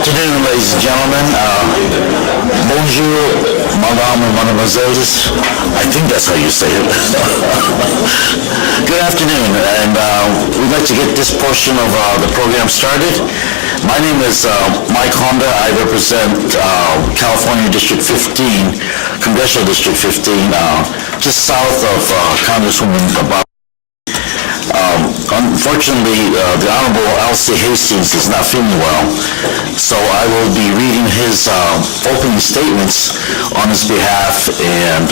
afternoon, ladies and gentlemen. Bonjour, madame and mademoiselles. I think that's how you say it. Good afternoon, and we'd like to get this portion of the program started. My name is Mike Honda. I represent California District 15, Congressional District 15, just south of Congresswoman Bob. Unfortunately, the Honorable L.C. Hastings is not feeling well, so I will be reading his opening statements on his behalf and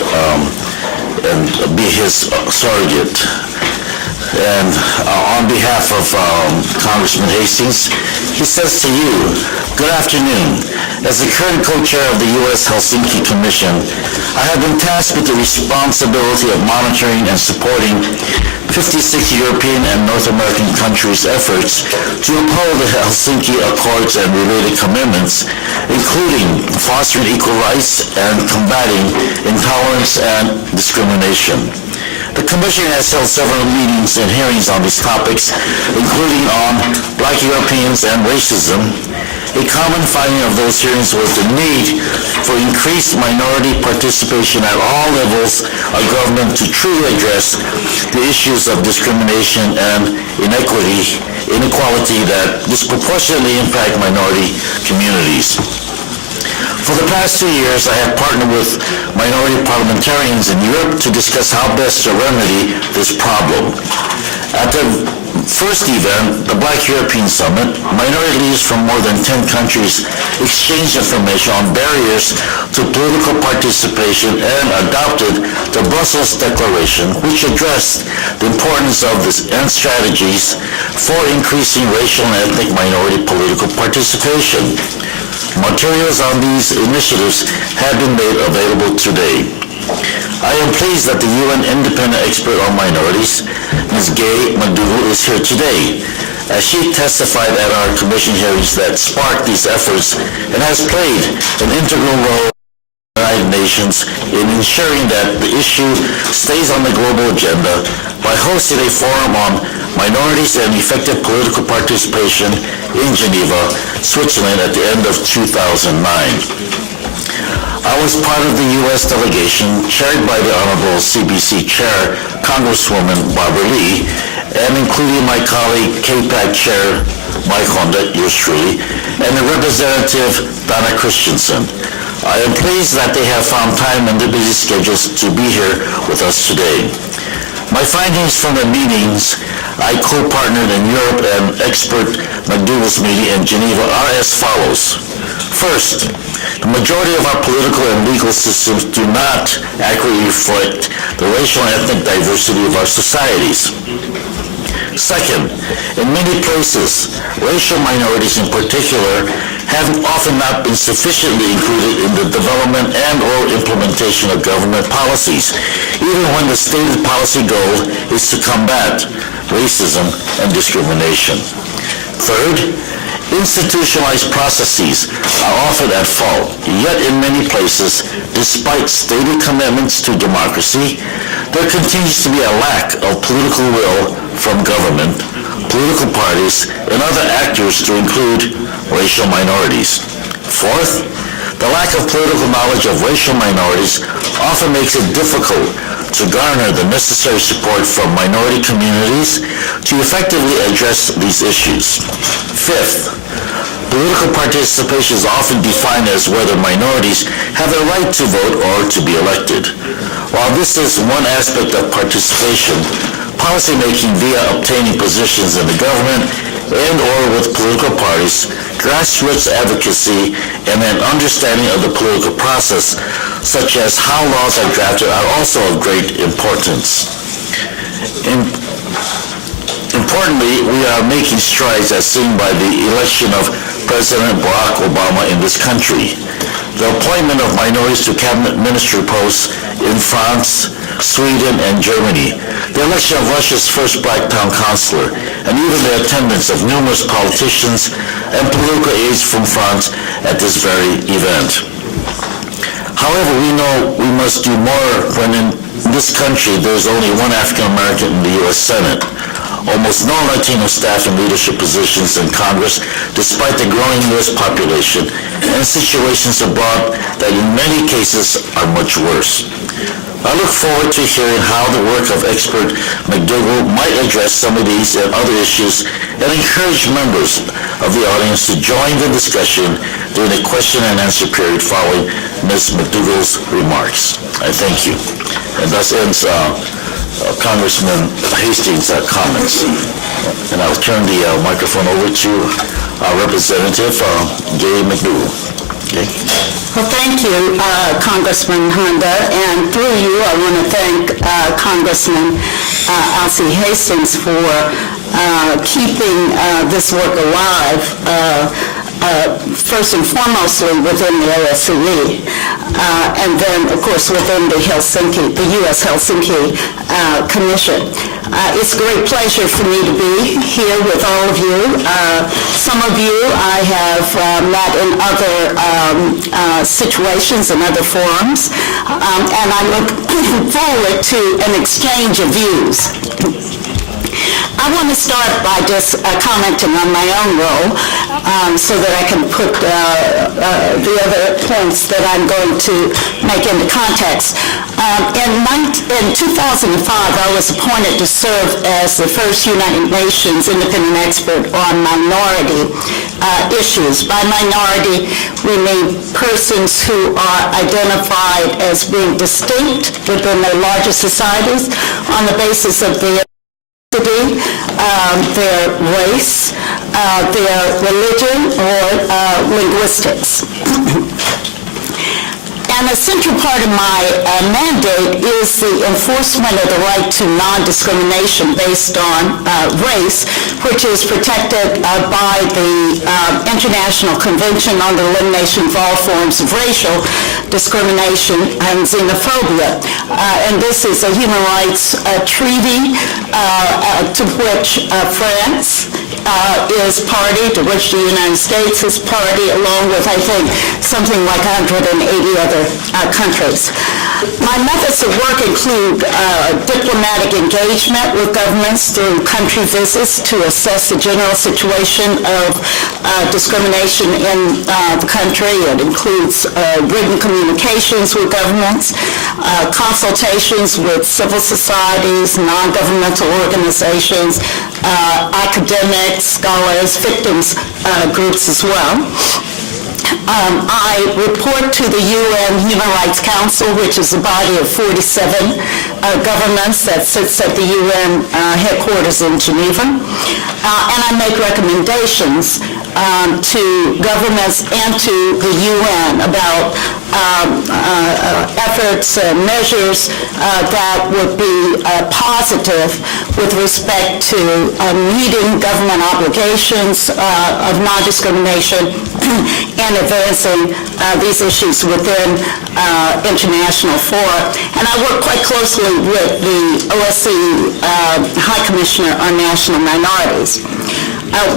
be his surrogate. And on behalf of Congressman Hastings, he says to you, good afternoon. As the current co-chair of the U.S. Helsinki Commission, I have been tasked with the responsibility of monitoring and supporting 56 European and North American countries' efforts to uphold the Helsinki Accords and related commitments, including fostering equal rights and combating intolerance and discrimination. The Commission has held several meetings and hearings on these topics, including on Black Europeans and racism. A common finding of those hearings was the need for increased minority participation at all levels of government to truly address the issues of discrimination and inequality that disproportionately impact minority communities. For the past 2 years, I have partnered with minority parliamentarians in Europe to discuss how best to remedy this problem. At the first event, the Black European Summit, minority leaders from more than 10 countries exchanged information on barriers to political participation and adopted the Brussels Declaration, which addressed the importance of this and strategies for increasing racial and ethnic minority political participation. Materials on these initiatives have been made available today. I am pleased that the UN Independent Expert on Minorities, Ms. Gay McDougall, is here today, as she testified at our Commission hearings that sparked these efforts and has played an integral role in the United Nations in ensuring that the issue stays on the global agenda by hosting a forum on minorities and effective political participation in Geneva, Switzerland at the end of 2009. I was part of the U.S. delegation chaired by the Honorable CBC Chair, Congresswoman Barbara Lee, and including my colleague KPAC Chair Mike Honda, yours truly, and the Representative Donna Christensen. I am pleased that they have found time in their busy schedules to be here with us today. My findings from the meetings I co-partnered in Europe and Expert McDougall's meeting in Geneva are as follows. First, the majority of our political and legal systems do not accurately reflect the racial and ethnic diversity of our societies. Second, in many places, racial minorities in particular have often not been sufficiently included in the development and or implementation of government policies, even when the stated policy goal is to combat racism and discrimination. Third, institutionalized processes are often at fault, yet in many places, despite stated commitments to democracy, there continues to be a lack of political will from government, political parties, and other actors to include racial minorities. Fourth, the lack of political knowledge of racial minorities often makes it difficult to garner the necessary support from minority communities to effectively address these issues. Fifth, political participation is often defined as whether minorities have the right to vote or to be elected. While this is one aspect of participation, policymaking via obtaining positions in the government and or with political parties, grassroots advocacy, and an understanding of the political process, such as how laws are drafted, are also of great importance. Importantly, we are making strides as seen by the election of President Barack Obama in this country. The appointment of minorities to cabinet ministry posts in France, Sweden, and Germany, the election of Russia's first black town councilor, and even the attendance of numerous politicians and political aides from France at this very event. However, we know we must do more when in this country there is only one African American in the U.S. Senate. almost no Latino staff in leadership positions in Congress, despite the growing U.S. population, and situations abroad that in many cases are much worse. I look forward to hearing how the work of expert McDougall might address some of these and other issues, and encourage members of the audience to join the discussion during the question and answer period following Ms. McDougall's remarks. I thank you. And thus ends Congressman Hastings' comments. And I'll turn the microphone over to our Representative Gary McDougall. Okay. Well, thank you, Congressman Honda, and through you, I want to thank Congressman Alcee Hastings for keeping this work alive, first and foremostly within the OSCE, and then, of course, within the U.S. Helsinki Commission. It's a great pleasure for me to be here with all of you. Some of you I have met in other situations and other forums, and I look forward to an exchange of views. I want to start by just commenting on my own role so that I can put the other points that I'm going to make into context. In 2005, I was appointed to serve as the first United Nations independent expert on minority issues. By minority, we mean persons who are identified as being distinct within their larger societies on the basis of their race, their religion, or linguistics. And a central part of my mandate is the enforcement of the right to non-discrimination based on race, which is protected by the International Convention on the Elimination of All Forms of Racial Discrimination and Xenophobia. And this is a human rights treaty to which France is party, to which the United States is party, along with, I think, something like 180 other countries. My methods of work include diplomatic engagement with governments through country visits to assess the general situation of discrimination in the country. It includes written communications with governments, consultations with civil societies, non-governmental organizations, academics, scholars, victims groups as well. I report to the UN Human Rights Council, which is a body of 47 governments that sits at the UN headquarters in Geneva. And I make recommendations to governments and to the UN about efforts and measures that would be positive with respect to meeting government obligations of non-discrimination and advancing these issues within international fora. And I work quite closely with the OSCE High Commissioner on National Minorities.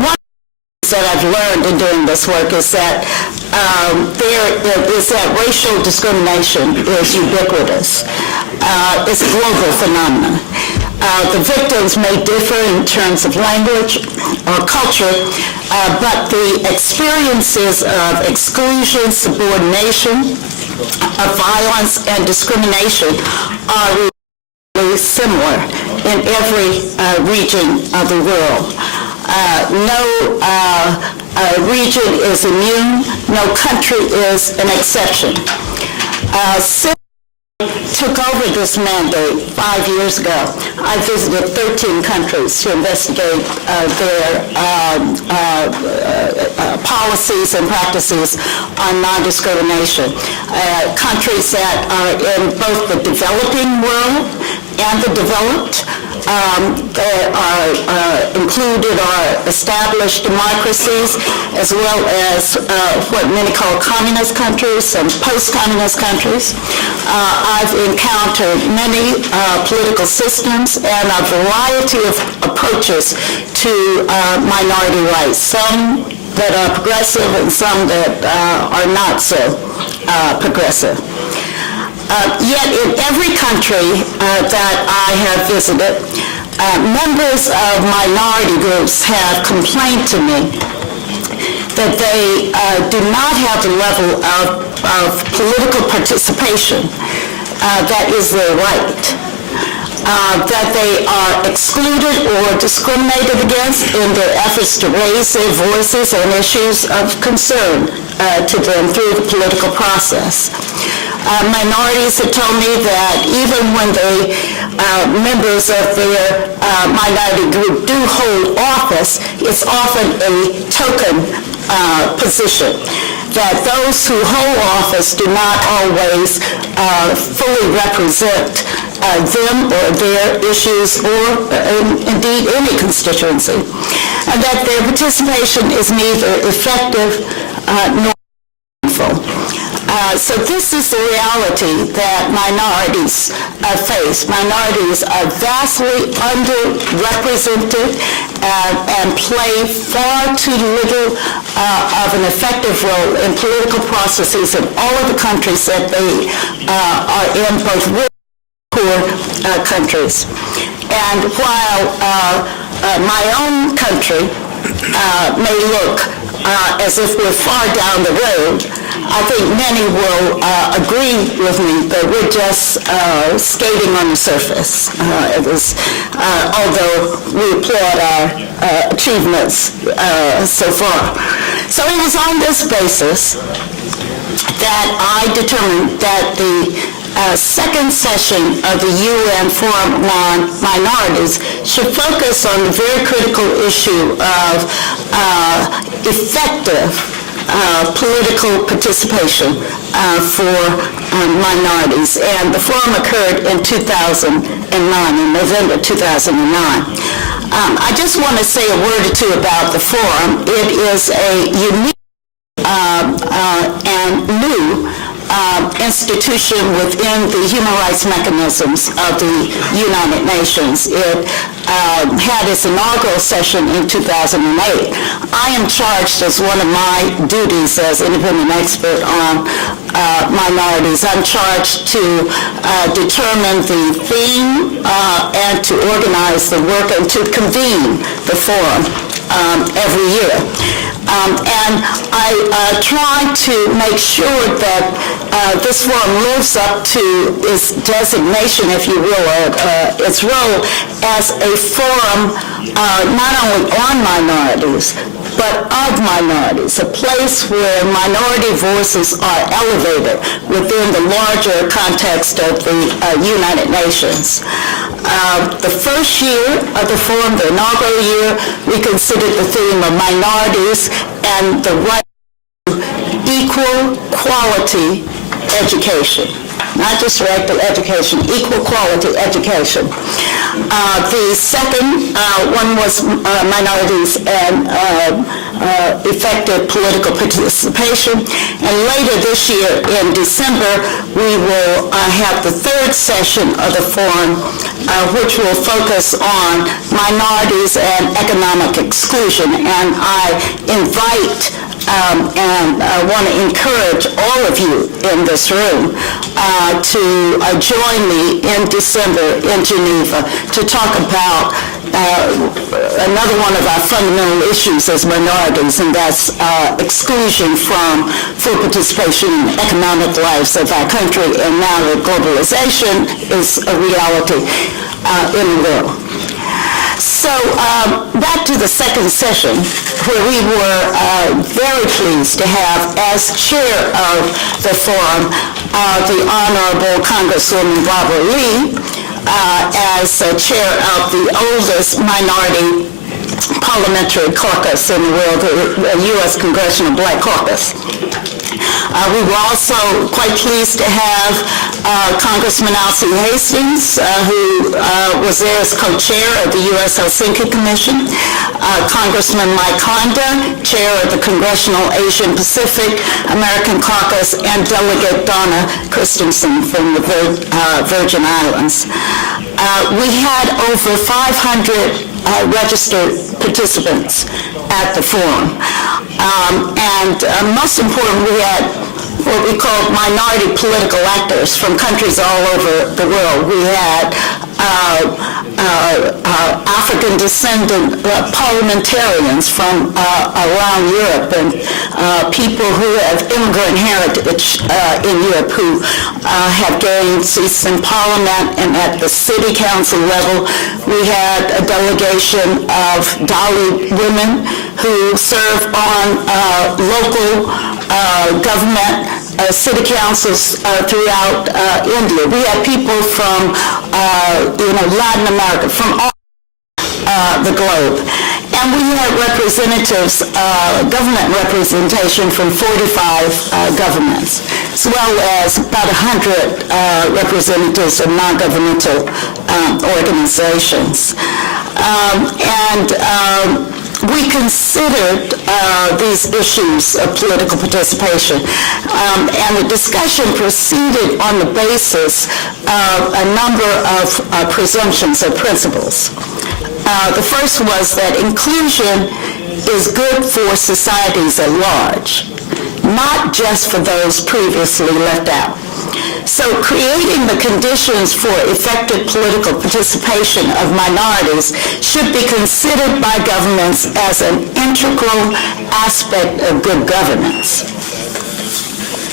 One that I've learned in doing this work is that racial discrimination is ubiquitous. It's a global phenomenon. The victims may differ in terms of language or culture, but the experiences of exclusion, subordination, of violence, and discrimination are really similar in every region of the world. No region is immune, no country is an exception. Since I took over this mandate 5 years ago, I visited 13 countries to investigate their policies and practices on non-discrimination. Countries that are in both the developing world and the developed. Included are established democracies, as well as what many call communist countries and post-communist countries. I've encountered many political systems and a variety of approaches to minority rights, some that are progressive and some that are not so progressive. Yet in every country that I have visited, members of minority groups have complained to me that they do not have the level of political participation that is their right, that they are excluded or discriminated against in their efforts to raise their voices on issues of concern to them through the political process. Minorities have told me that even when members of their minority group do hold office, it's often a token position, that those who hold office do not always fully represent them or their issues or indeed any constituency, and that their participation is neither effective nor meaningful. So this is the reality that minorities face. Minorities are vastly underrepresented and play far too little of an effective role in political processes in all of the countries that they are in, both rich and poor countries. And while my own country may look as if we're far down the road, I think many will agree with me that we're just skating on the surface. Although we applaud our achievements so far. So it was on this basis that I determined that the second session of the UN Forum on Minorities should focus on the very critical issue of effective political participation for minorities. And the forum occurred in 2009, in November 2009. I just want to say a word or two about the forum. It is a unique and new institution within the human rights mechanisms of the United Nations. It had its inaugural session in 2008. I am charged as one of my duties as independent expert on minorities. I'm charged to determine the theme and to organize the work and to convene the forum every year. And I try to make sure that this forum lives up to its designation, if you will, its role as a forum not only on minorities, but of minorities, a place where minority voices are elevated within the larger context of the United Nations. The first year of the forum, the inaugural year, we considered the theme of minorities and the right to equal quality education. Not just right to education, equal quality education. The second one was minorities and effective political participation. And later this year, in December, we will have the third session of the forum, which will focus on minorities and economic exclusion. And I invite and I want to encourage all of you in this room to join me in December in Geneva to talk about another one of our fundamental issues as minorities, and that's exclusion from full participation in the economic lives of our country, and now that globalization is a reality in the world. So back to the second session, where we were very pleased to have as chair of the forum the Honorable Congresswoman Barbara Lee as chair of the oldest minority parliamentary caucus in the world, the U.S. Congressional Black Caucus. We were also quite pleased to have Congressman Alcee Hastings, who was there as co-chair of the U.S. Helsinki Commission, Congressman Mike Honda, chair of the Congressional Asian Pacific American Caucus, and Delegate Donna Christensen from the Virgin Islands. We had over 500 registered participants at the forum. And most important, we had what we called minority political actors from countries all over the world. We had African descendant parliamentarians from around Europe and people who have immigrant heritage in Europe who have gained seats in Parliament and at the city council level. We had a delegation of Dalit women who serve on local government city councils throughout India. We had people from Latin America, from all the globe. And we had representatives, government representation from 45 governments, as well as about 100 representatives of non-governmental organizations. We considered these issues of political participation, and the discussion proceeded on the basis of a number of presumptions or principles. The first was that inclusion is good for societies at large, not just for those previously left out. So creating the conditions for effective political participation of minorities should be considered by governments as an integral aspect of good governance.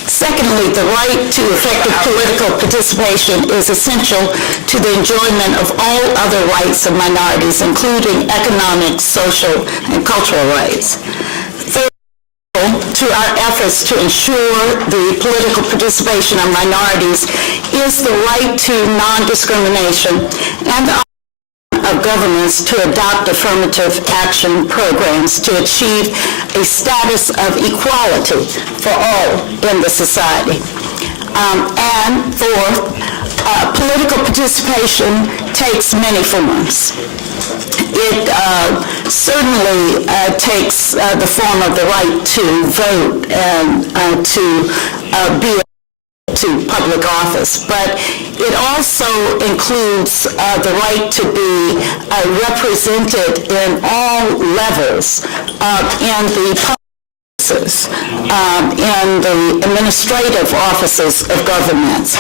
Secondly, the right to effective political participation is essential to the enjoyment of all other rights of minorities, including economic, social, and cultural rights. To our efforts to ensure the political participation of minorities is the right to non-discrimination and the of governments to adopt affirmative action programs to achieve a status of equality for all in the society. And fourth, political participation takes many forms. It certainly takes the form of the right to vote and to be to public office, but it also includes the right to be represented in all levels in the public offices, in the administrative offices of governments,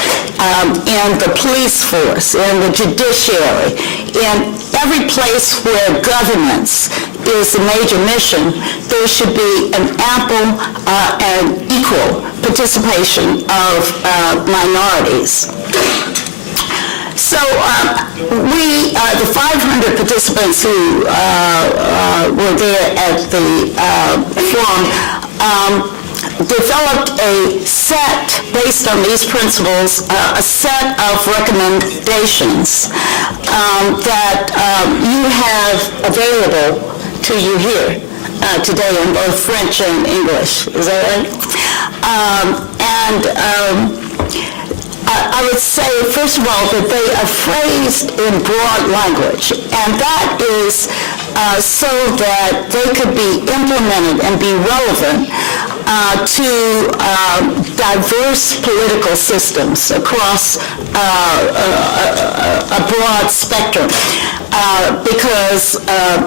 in the police force, in the judiciary, in every place where governance is a major mission. There should be an ample and equal participation of minorities. So we, the 500 participants who were there at the forum, developed a set, based on these principles, a set of recommendations that you have available to you here today in both French and English. Is that right? I would say, first of all, that they are phrased in broad language, and that is so that they could be implemented and be relevant to diverse political systems across a broad spectrum, because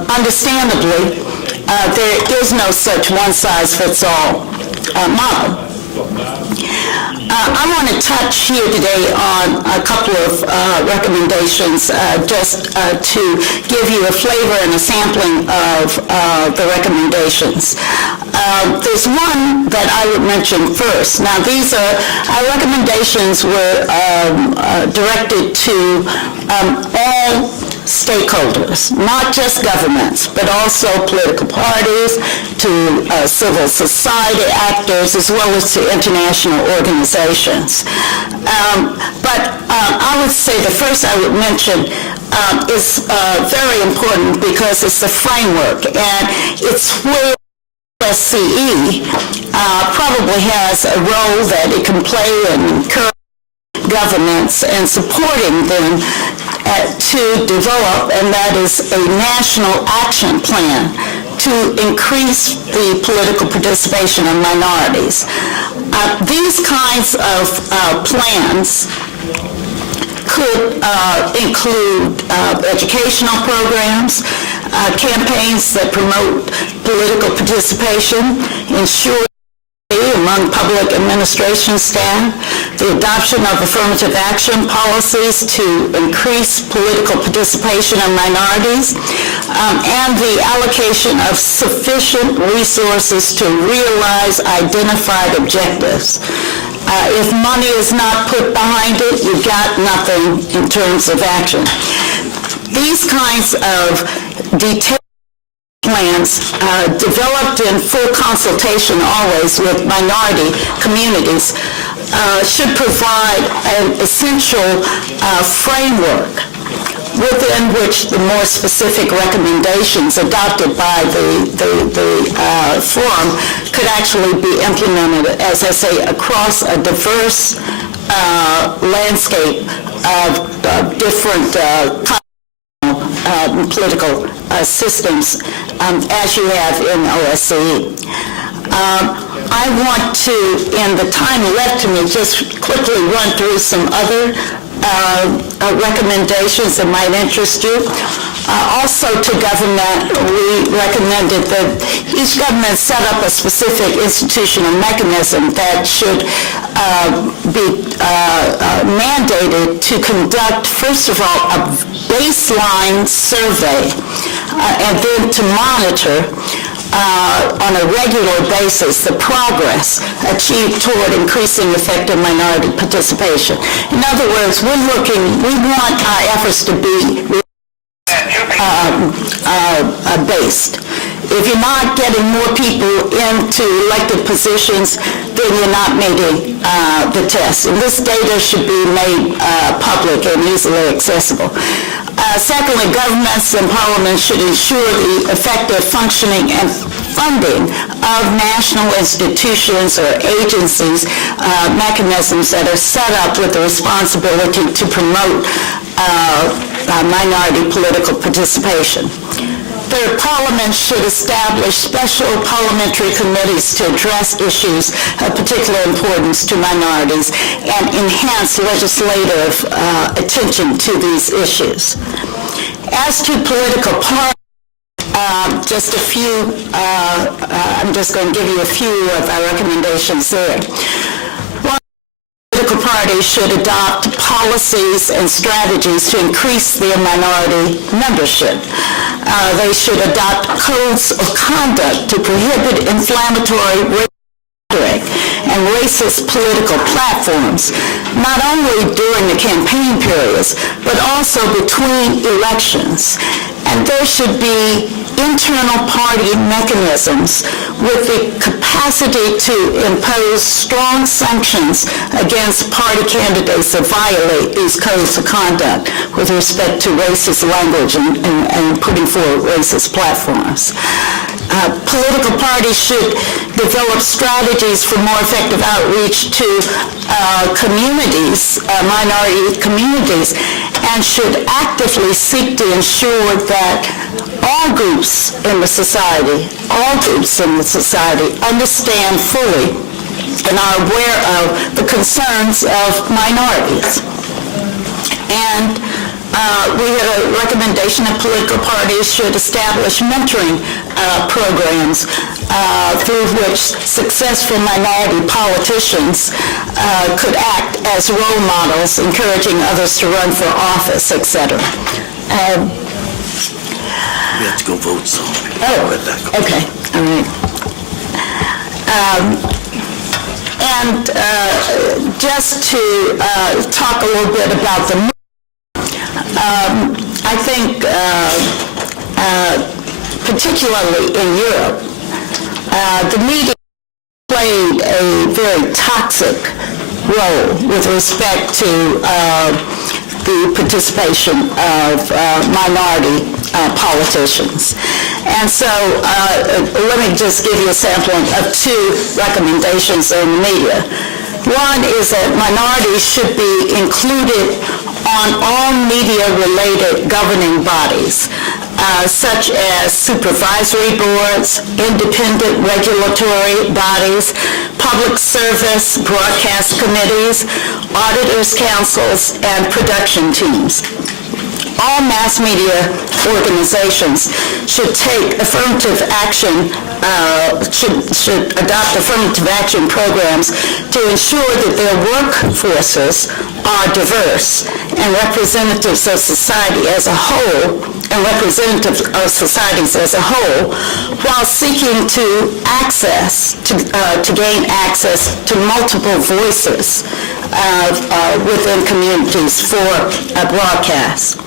understandably, there is no such one-size-fits-all model. I want to touch here today on a couple of recommendations just to give you a flavor and a sampling of the recommendations. There's one that I would mention first. Now, these are, our recommendations were directed to all stakeholders, not just governments, but also political parties, to civil society actors, as well as to international organizations. But I would say the first I would mention is very important because it's the framework, and it's where SCE probably has a role that it can play in encouraging governments and supporting them to develop, and that is a national action plan to increase the political participation of minorities. These kinds of plans could include educational programs, campaigns that promote political participation, ensure and among public administration staff, the adoption of affirmative action policies to increase political participation of minorities, and the allocation of sufficient resources to realize identified objectives. If money is not put behind it, you've got nothing in terms of action. These kinds of detailed plans developed in full consultation always with minority communities should provide an essential framework within which the more specific recommendations adopted by the forum could actually be implemented, as I say, across a diverse landscape of different political systems, as you have in OSCE. I want to, in the time left to me, just quickly run through some other recommendations that might interest you. Also to government, we recommended that each government set up a specific institutional mechanism that should be mandated to conduct, first of all, a baseline survey and then to monitor on a regular basis the progress achieved toward increasing effective minority participation. In other words, we want our efforts to be based. If you're not getting more people into elected positions, then you're not meeting the test. And this data should be made public and easily accessible. Secondly, governments and parliaments should ensure the effective functioning and funding of national institutions or agencies, mechanisms that are set up with the responsibility to promote minority political participation. Third, Parliament should establish special parliamentary committees to address issues of particular importance to minorities and enhance legislative attention to these issues. As to political parties, just a few, I'm just going to give you a few of our recommendations there. Political parties should adopt policies and strategies to increase their minority membership. They should adopt codes of conduct to prohibit inflammatory rhetoric and racist political platforms, not only during the campaign periods, but also between elections. And there should be internal party mechanisms with the capacity to impose strong sanctions against party candidates that violate these codes of conduct with respect to racist language and putting forward racist platforms. Political parties should develop strategies for more effective outreach to communities, minority communities, and should actively seek to ensure that all groups in the society understand fully and are aware of the concerns of minorities. And we had a recommendation that political parties should establish mentoring programs through which successful minority politicians could act as role models, encouraging others to run for office, etc. We have to go vote, so right back. Okay, all right. And just to talk a little bit about the I think particularly in Europe, the media played a very toxic role with respect to the participation of minority politicians. And so let me just give you a sampling of two recommendations in the media. One is that minorities should be included on all media-related governing bodies, such as supervisory boards, independent regulatory bodies, public service broadcast committees, auditors' councils, and production teams. all mass media organizations should take affirmative action, should adopt affirmative action programs to ensure that their workforces are diverse and representatives of society as a whole, and representatives of societies as a whole, while seeking to gain access to multiple voices within communities for broadcast.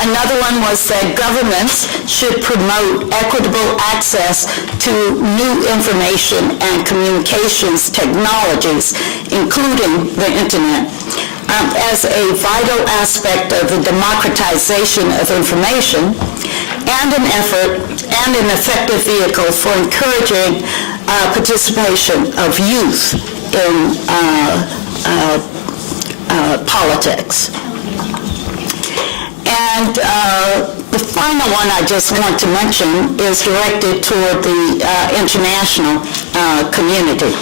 Another one was that governments should promote equitable access to new information and communications technologies, including the internet, as a vital aspect of the democratization of information and an effort and an effective vehicle for encouraging participation of youth in politics. And the final one I just want to mention is directed toward the international community.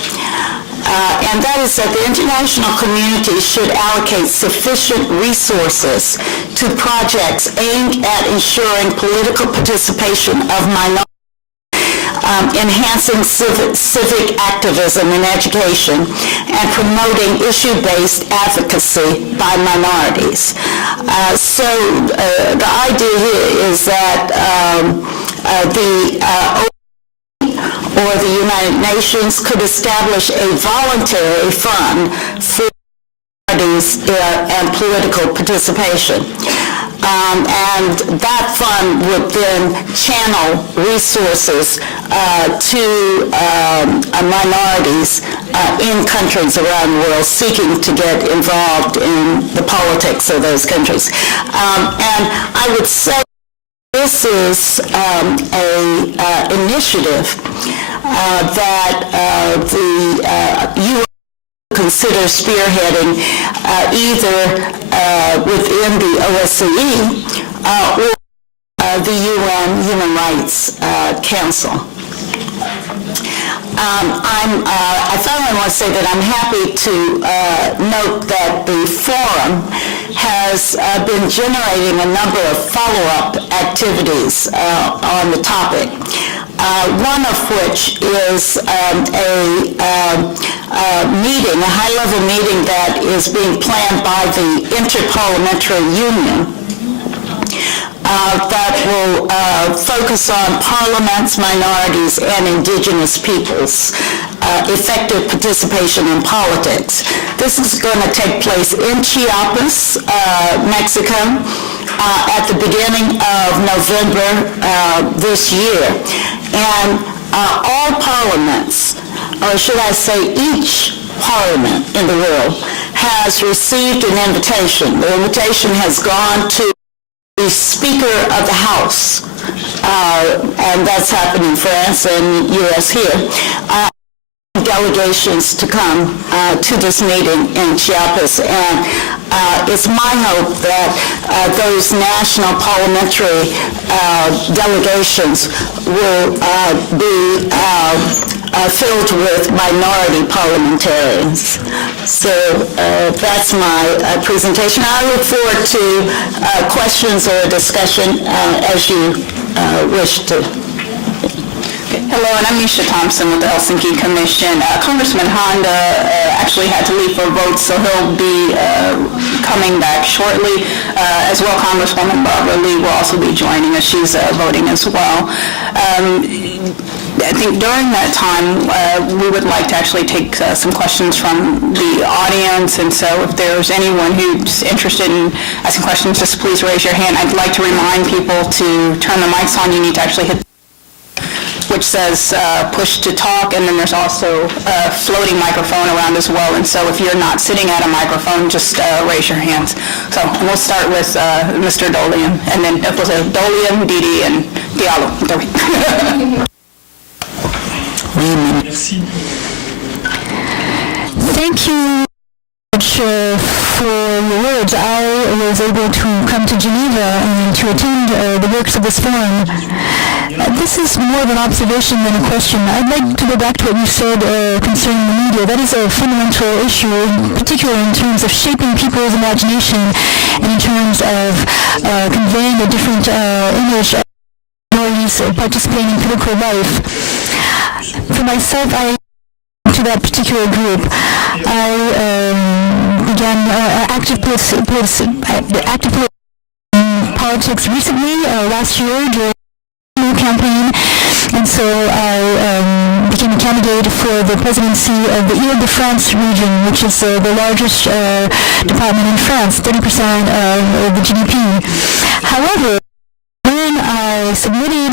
And that is that the international community should allocate sufficient resources to projects aimed at ensuring political participation of minorities, enhancing civic activism in education, and promoting issue-based advocacy by minorities. So the idea here is that or the United Nations could establish a voluntary fund for minorities and political participation. And that fund would then channel resources to minorities in countries around the world seeking to get involved in the politics of those countries. And I would say this is an initiative that the UN consider spearheading either within the OSCE or the UN Human Rights Council. I finally want to say that I'm happy to note that the forum has been generating a number of follow-up activities on the topic. One of which is a high-level meeting that is being planned by the Interparliamentary Union that will focus on parliaments, minorities, and indigenous peoples' effective participation in politics. This is going to take place in Chiapas, Mexico, at the beginning of November this year. And all parliaments, or should I say each parliament in the world, has received an invitation. The invitation has gone to the Speaker of the House, and that's happened in France and U.S. here, delegations to come to this meeting in Chiapas. And it's my hope that those national parliamentary delegations will be filled with minority parliamentarians. So that's my presentation. I look forward to questions or discussion as you wish to. Hello, and I'm Misha Thompson with the Helsinki Commission. Congressman Honda actually had to leave for a vote, so he'll be coming back shortly. As well, Congresswoman Barbara Lee will also be joining us. She's voting as well. I think during that time, we would like to actually take some questions from the audience, and so if there's anyone who's interested in asking questions, just please raise your hand. I'd like to remind people to turn the mics on. You need to actually hit which says push to talk, and then there's also a floating microphone around as well, and so if you're not sitting at a microphone, just raise your hands. So we'll start with Mr. Dolian, and then it was Dolian, Didi, and Diallo. Thank you for your words. I was able to come to Geneva and to attend the works of this forum This is more of an observation than a question. I'd like to go back to what you said concerning the media. That is a fundamental issue, in particular in terms of shaping people's imagination and in terms of conveying a different image of minorities participating in political life. For myself, I to that particular group. I began active politics recently, last year during the campaign, and so I became a candidate for the presidency of the Ile-de-France region, which is the largest department in France, 30% of the GDP. However, when I submitted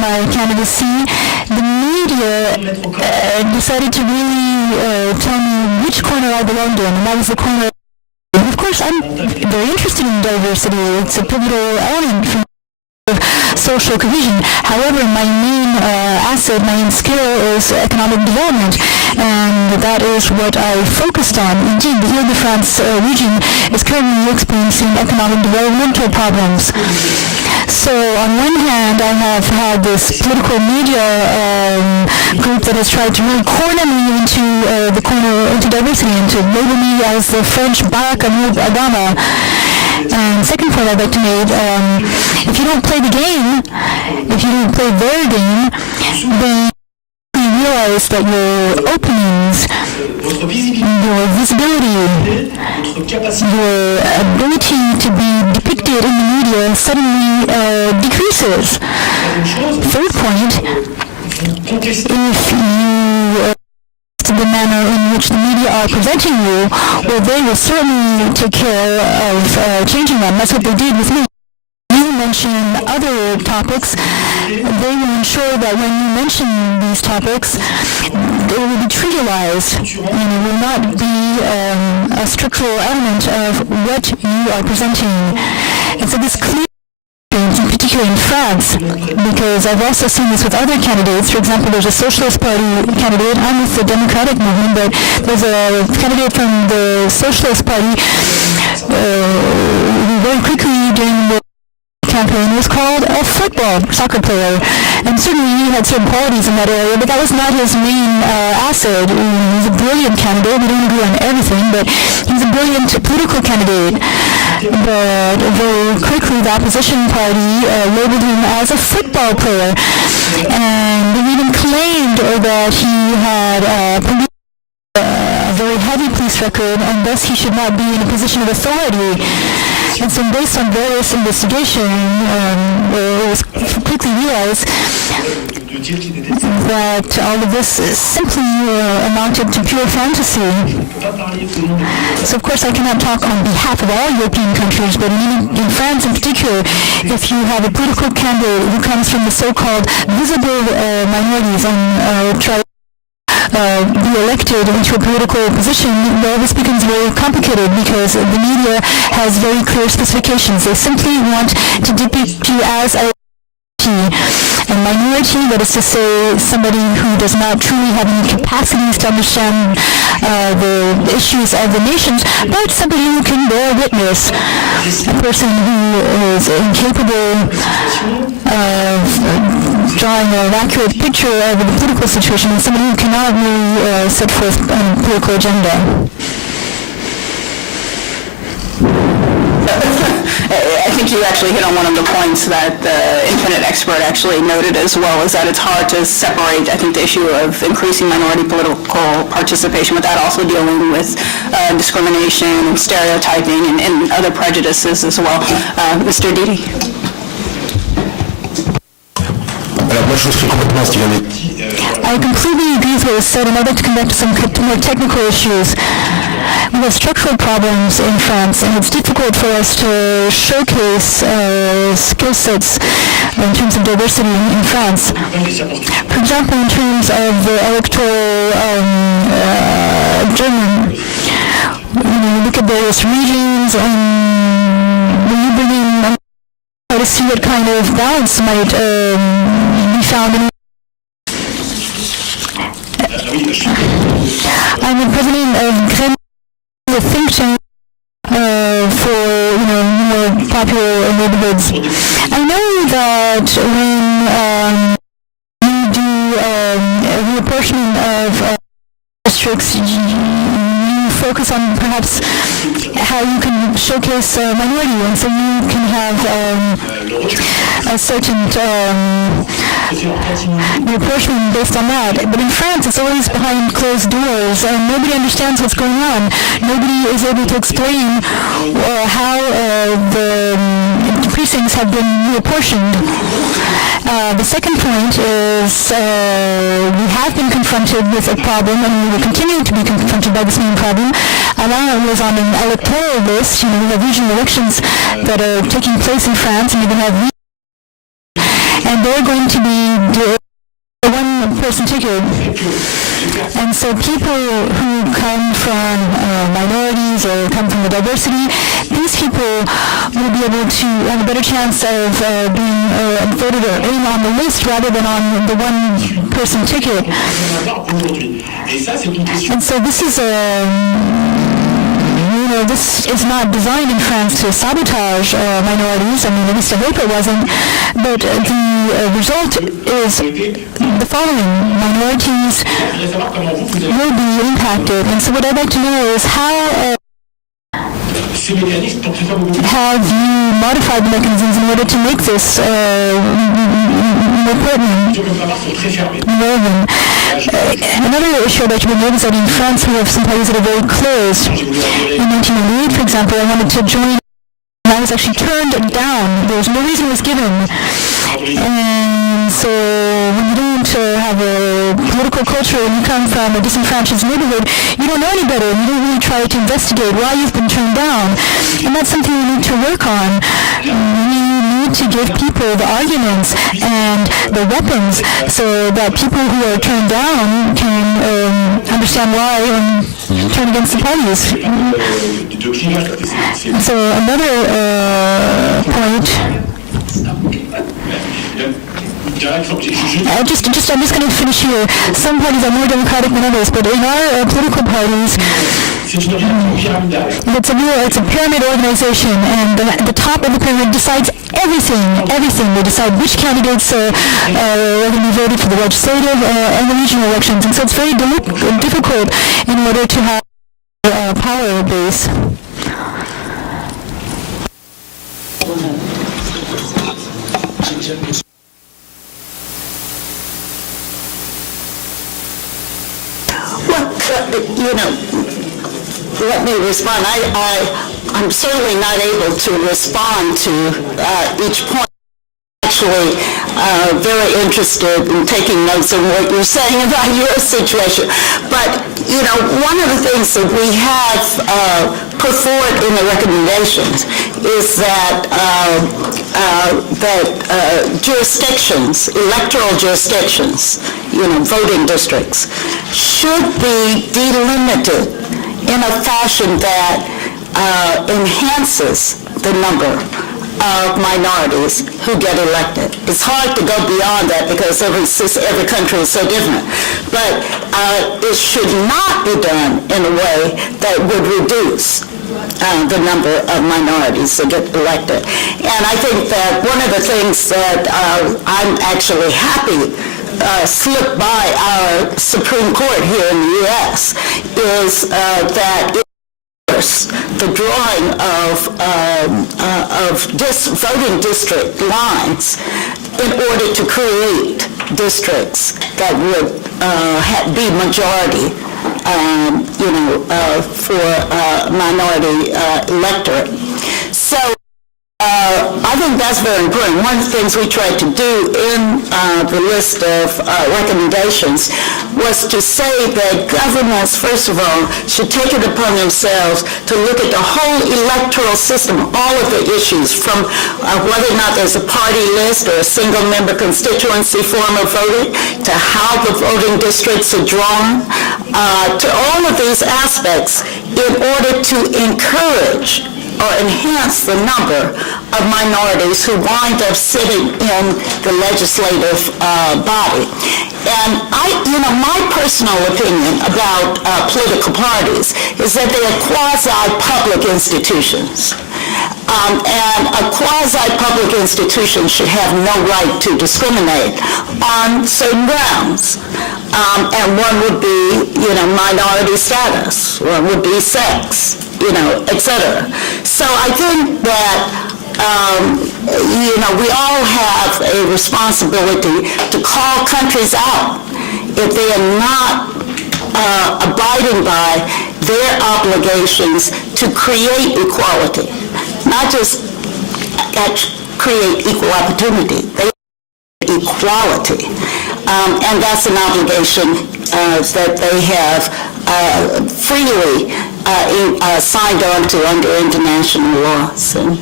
my candidacy, the media decided to really tell me which corner I belonged in, and that was the corner. Of course, I'm very interested in diversity. It's a pivotal element for social cohesion. However, my main asset, my main skill is economic development, and that is what I focused on. Indeed, the Ile-de-France region is currently experiencing economic developmental problems. So, on one hand, I have had this political media group that has tried to really corner me into diversity, and to label me as the French Barack Obama. And second point I'd like to make, if you don't play the game, if you don't play their game, then you realize that your openings, your visibility, your ability to be depicted in the media suddenly decreases. Third point, if you the manner in which the media are presenting you, well, they will certainly take care of changing them. That's what they did with me. You mention other topics, they will ensure that when you mention these topics, they will be trivialized, and it will not be a structural element of what you are presenting. And so this clear, in particular in France, because I've also seen this with other candidates. For example, there's a Socialist Party candidate. I'm with the Democratic movement, but there's a candidate from the Socialist Party who very quickly during the campaign was called a soccer player, and certainly he had certain qualities in that area, but that was not his main asset. He's a brilliant candidate. We don't agree on everything, but he's a brilliant political candidate. But very quickly the opposition party labeled him as a football player, and they even claimed that he had a very heavy police record, and thus he should not be in a position of authority. And so based on various investigation, it was quickly realized that all of this simply amounted to pure fantasy. So of course I cannot talk on behalf of all European countries, but in France in particular, if you have a political candidate who comes from the so-called visible minorities and try be elected into a political position, well, this becomes very complicated because the media has very clear specifications. They simply want to depict you as a minority, that is to say, somebody who does not truly have any capacities to understand the issues of the nations, but somebody who can bear witness, a person who is incapable of drawing an accurate picture of the political situation, and somebody who cannot really set forth a political agenda. I think you actually hit on one of the points that the Infinite expert actually noted as well, is that it's hard to separate, I think, the issue of increasing minority political participation without also dealing with discrimination and stereotyping and other prejudices as well. Mr. Didi. I completely agree with what was said, and I'd like to come back to some more technical issues. We have structural problems in France, and it's difficult for us to showcase skill sets in terms of diversity in France. For example, in terms of the electoral German, you look at various regions, and when you bring in try to see what kind of balance might be found in. I'm the president of Gren, a think tank for more popular neighborhoods. I know that when you do a reapportionment of districts, you focus on perhaps how you can showcase minority, and so you can have a certain reapportionment based on that. But in France, it's always behind closed doors, and nobody understands what's going on. Nobody is able to explain how the precincts have been reapportioned. The second point is we have been confronted with a problem, and we will continue to be confronted by this main problem. Alain was on an electoral list. We have regional elections that are taking place in France, and you're going to have and they're going to be a one-person ticket. And so people who come from minorities or come from the diversity, these people will be able to have a better chance of being voted in on the list rather than on the one-person ticket. And so this is this is not designed in France to sabotage minorities. I mean, at least I hope it wasn't. But the result is the following. Minorities will be impacted. And so what I'd like to know is how have you modified the mechanisms in order to make this more pertinent? Another issue I'd like to bring up is that in France we have some parties that are very closed. In 1998, for example, I wanted to join, and I was actually turned down. There was no reason was given. And so when you don't have a political culture and you come from a disenfranchised neighborhood, you don't know any better. You don't really try to investigate why you've been turned down. And that's something we need to work on. We need to give people the arguments and the weapons so that people who are turned down can understand why and turn against the parties. So another point. I'm just going to finish here. Some parties are more democratic than others, but in our political parties, it's a pyramid organization, and the top of the pyramid decides everything. They decide which candidates are going to be voted for the legislative and the regional elections, and so it's very difficult in order to have a power base. Let me respond. I'm certainly not able to respond to each point. Actually, very interested in taking notes on what you're saying about your situation. But, one of the things that we have put forward in the recommendations is that jurisdictions, electoral jurisdictions, voting districts, should be delimited in a fashion that enhances the number of minorities who get elected. It's hard to go beyond that because every country is so different. But it should not be done in a way that would reduce the number of minorities that get elected. And I think that one of the things that I'm actually happy slipped by our Supreme Court here in the U.S. is that the drawing of voting district lines in order to create districts that would be majority, for minority electorate. So I think that's very important. One of the things we tried to do in the list of recommendations was to say that governments, first of all, should take it upon themselves to look at the whole electoral system, all of the issues, from whether or not there's a party list or a single-member constituency form of voting, to how the voting districts are drawn, to all of these aspects in order to encourage or enhance the number of minorities who wind up sitting in the legislative body. And my personal opinion about political parties is that they are quasi-public institutions. And a quasi-public institution should have no right to discriminate on certain grounds. And one would be, minority status, one would be sex, et cetera. So I think that, we all have a responsibility to call countries out if they are not abiding by their obligations to create equality, not just create equal opportunity, they equality. And that's an obligation that they have freely signed on to under international law. So.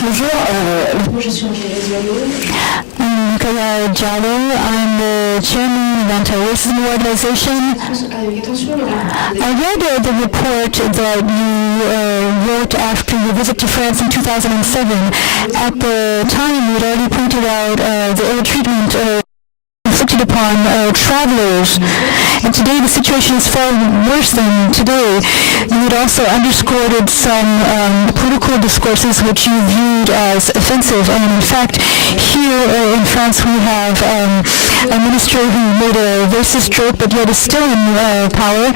Bonjour, moi je suis Nicolas Diallo. I'm the chairman of Anti-Racism Organization. I read the report that you wrote after your visit to France in 2007. At the time, you had already pointed out the ill treatment inflicted upon travelers. And today the situation is far worse than today. You had also underscored some political discourses which you viewed as offensive. And in fact, here in France we have a minister who made a racist joke but yet is still in power.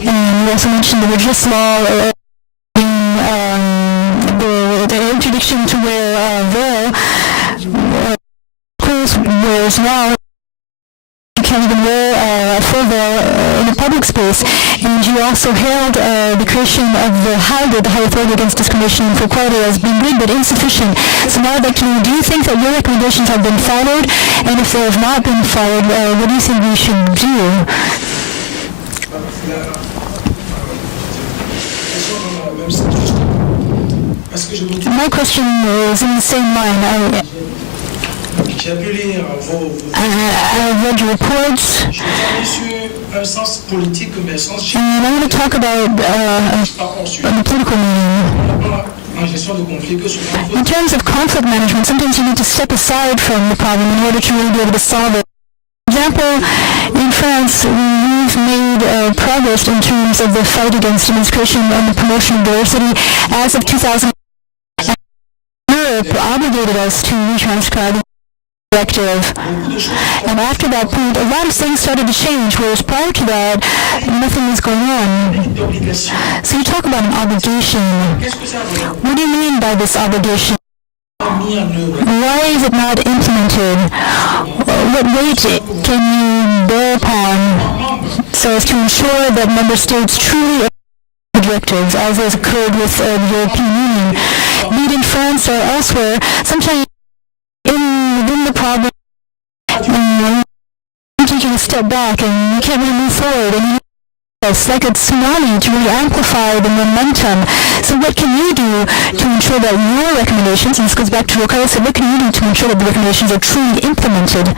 And you also mentioned the religious law, the interdiction to wear veil, clothes wears now. Can't even wear a full veil in a public space. And you also hailed the creation of the High Authority Against Discrimination and for Equality as being good but insufficient. So now I'd like to know, do you think that your recommendations have been followed? And if they have not been followed, what do you think we should do? My question is in the same line. I read your reports, and I want to talk about the political meaning. In terms of conflict management, sometimes you need to step aside from the problem in order to really be able to solve it. For example, in France, we've made progress in terms of the fight against discrimination and the promotion of diversity. As of 2000, Europe obligated us to retranscribe directive. And after that point, a lot of things started to change, whereas prior to that, nothing was going on. So you talk about an obligation. What do you mean by this obligation? Why is it not implemented? What weight can you bear upon so as to ensure that member states truly directives, as has occurred with the European Union, be it in France or elsewhere? Sometimes within the problem, you're taking a step back and you can't really move forward, and it's like a tsunami to really amplify the momentum. So what can you do to ensure that your recommendations, and this goes back to what Carlos said, what can you do to ensure that the recommendations are truly implemented?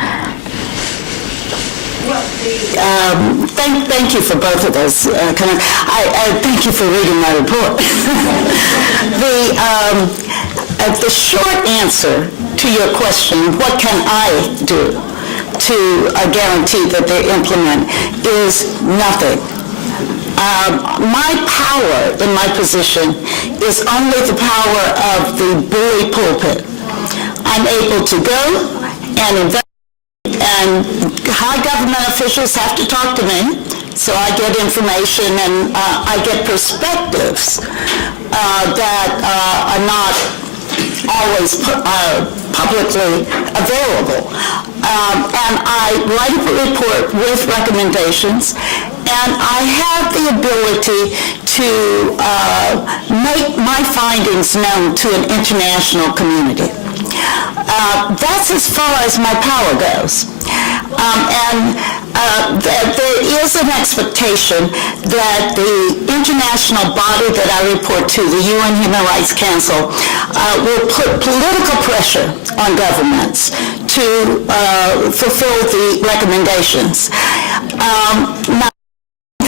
Thank you for both of those. I thank you for reading my report. The short answer to your question, what can I do to guarantee that they implement, is nothing. My power in my position is only the power of the bully pulpit. I'm able to go and invest, and high government officials have to talk to me, so I get information and I get perspectives that are not always publicly available. And I write a report with recommendations, and I have the ability to make my findings known to an international community. That's as far as my power goes. There is an expectation that the international body that I report to, the UN Human Rights Council, will put political pressure on governments to fulfill the recommendations.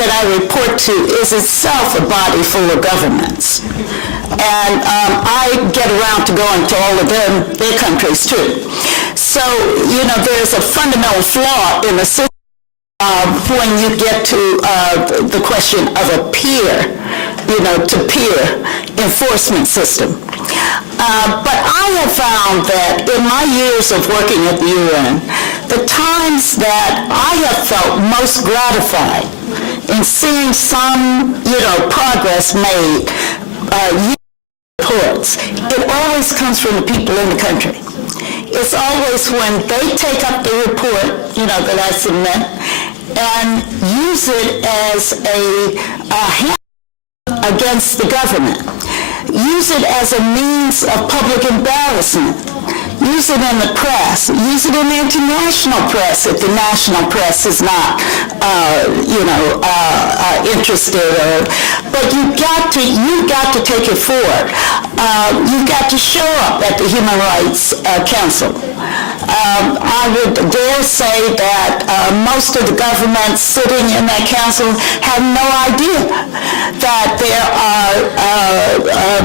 That I report to is itself a body full of governments. And I get around to going to all of them, their countries too. So, there's a fundamental flaw in the system when you get to the question of a peer to peer enforcement system. But I have found that in my years of working at the UN, the times that I have felt most gratified in seeing some, progress made, reports, it always comes from the people in the country. It's always when they take up the report, that I submit, and use it as a hand against the government. Use it as a means of public embarrassment. Use it in the press. Use it in the international press if the national press is not, interested. But you've got to take it forward. You've got to show up at the Human Rights Council. I would dare say that most of the governments sitting in that council have no idea that there are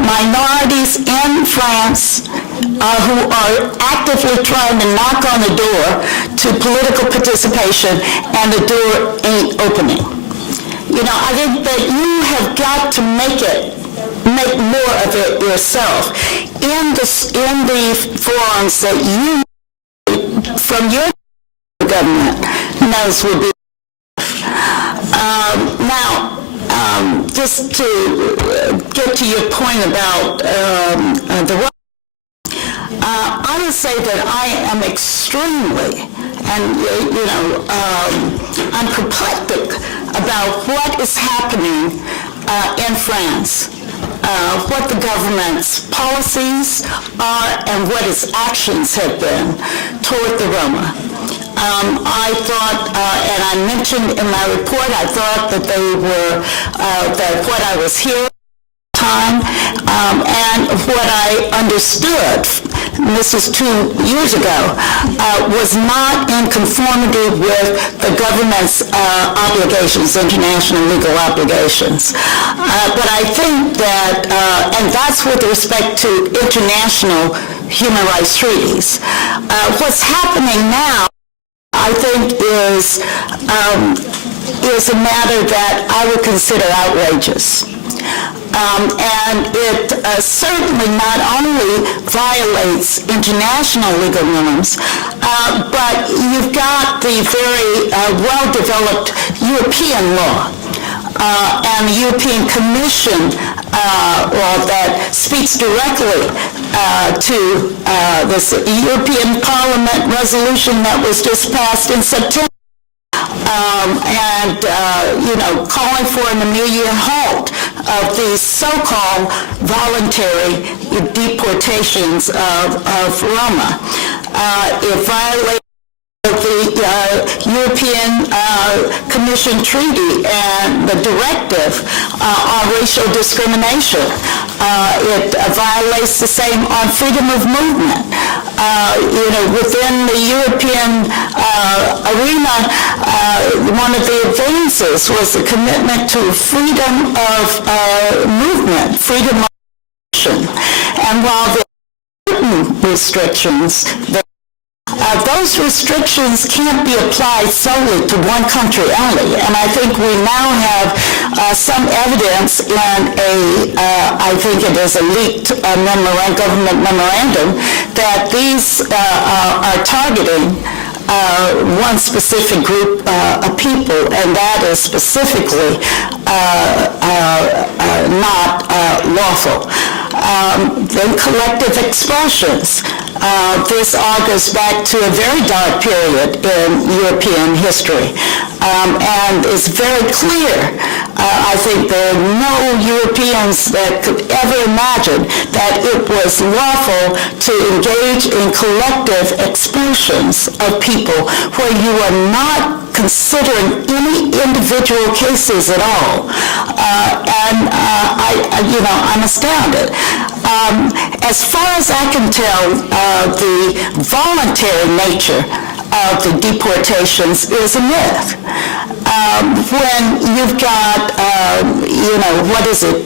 minorities in France who are actively trying to knock on the door to political participation, and the door ain't opening. I think that you have got to make more of it yourself in the forums that you from your government knows would be. Now, just to get to your point about the I would say that I am extremely I'm apoplectic about what is happening in France, what the government's policies are, and what its actions have been toward the Roma. I thought, and I mentioned in my report, I thought that they were, that what I was hearing time, and what I understood, and this is 2 years ago, was not in conformity with the government's obligations, international legal obligations. But I think that, and that's with respect to international human rights treaties. What's happening now, I think, is a matter that I would consider outrageous. And it certainly not only violates international legal norms, but you've got the very well-developed European law. And the European Commission that speaks directly to this European Parliament resolution that was just passed in September. Calling for an immediate halt of these so-called voluntary deportations of Roma. It violates the European Commission Treaty and the directive on racial discrimination. It violates the same on freedom of movement. Within the European arena, one of the advances was the commitment to freedom of movement, freedom of action. And while there are certain restrictions, those restrictions can't be applied solely to one country only, and I think we now have some evidence in I think it is a leaked government memorandum, that these are targeting one specific group of people, and that is specifically not lawful. Then collective expulsions. This augurs back to a very dark period in European history. And it's very clear, I think there are no Europeans that could ever imagine that it was lawful to engage in collective expulsions of people where you are not considering any individual cases at all. I'm astounded. As far as I can tell, the voluntary nature of the deportations is a myth. When you've got,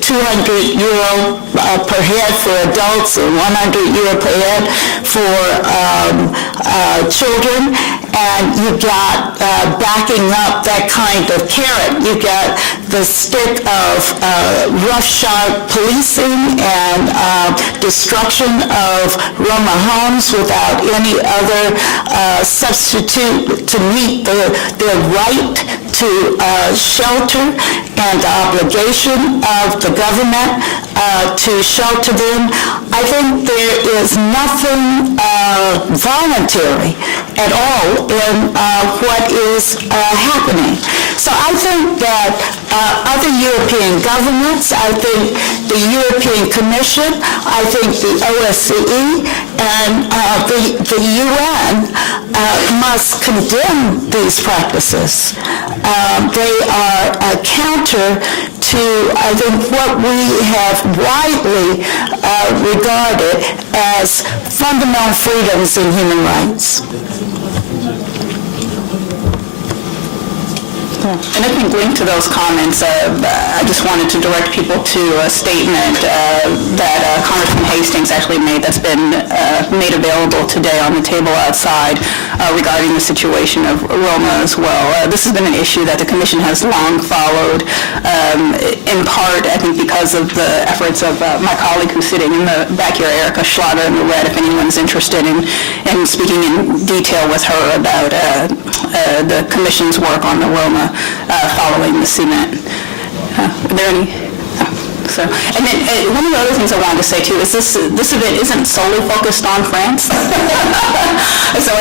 200 euro per head for adults and 100 euro per head for children, and you got backing up that kind of carrot. You got the stick of roughshod policing and destruction of Roma homes without any other substitute to meet their right to shelter and the obligation of the government to shelter them. I think there is nothing voluntary at all in what is happening. So I think that other European governments, I think the European Commission, I think the OSCE, and the UN must condemn these practices. They are counter to, I think, what we have widely regarded as fundamental freedoms and human rights. And I think linked to those comments, I just wanted to direct people to a statement that Congressman Hastings actually made that's been made available today on the table outside regarding the situation of Roma as well. This has been an issue that the Commission has long followed, in part, I think, because of the efforts of my colleague who's sitting in the back here, Erica Schlager in the red, if anyone's interested in speaking in detail with her about the Commission's work on the Roma following the cement. Are there any? So, and then one of the other things I wanted to say too is this event isn't solely focused on France. So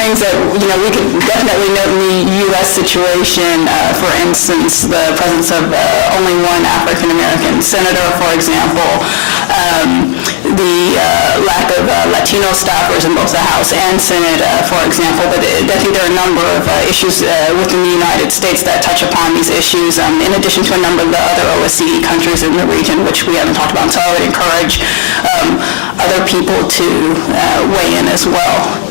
things that, we could definitely note in the U.S. situation, for instance, the presence of only one African-American senator, for example, the lack of Latino staffers in both the House and Senate, for example. But I think there are a number of issues within the United States that touch upon these issues, in addition to a number of the other OSCE countries in the region, which we haven't talked about. So I would encourage other people to weigh in as well.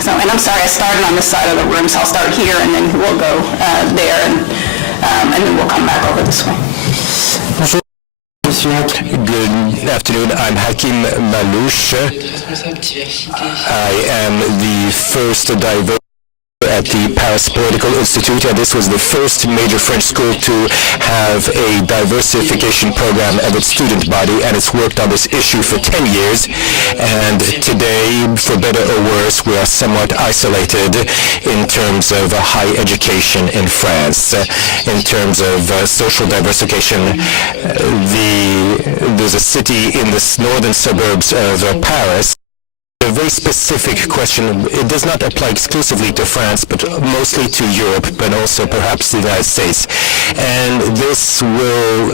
So, and I'm sorry, I started on this side of the room, so I'll start here, and then we'll go there, and then we'll come back over this way. Good afternoon. I'm Hakim Malouche. I am the first diverse at the Paris Political Institute, and this was the first major French school to have a diversification program of its student body, and it's worked on this issue for 10 years. And today, for better or worse, we are somewhat isolated in terms of high education in France. In terms of social diversification, there's a city in the northern suburbs of Paris. A very specific question. It does not apply exclusively to France, but mostly to Europe, but also perhaps the United States. And this will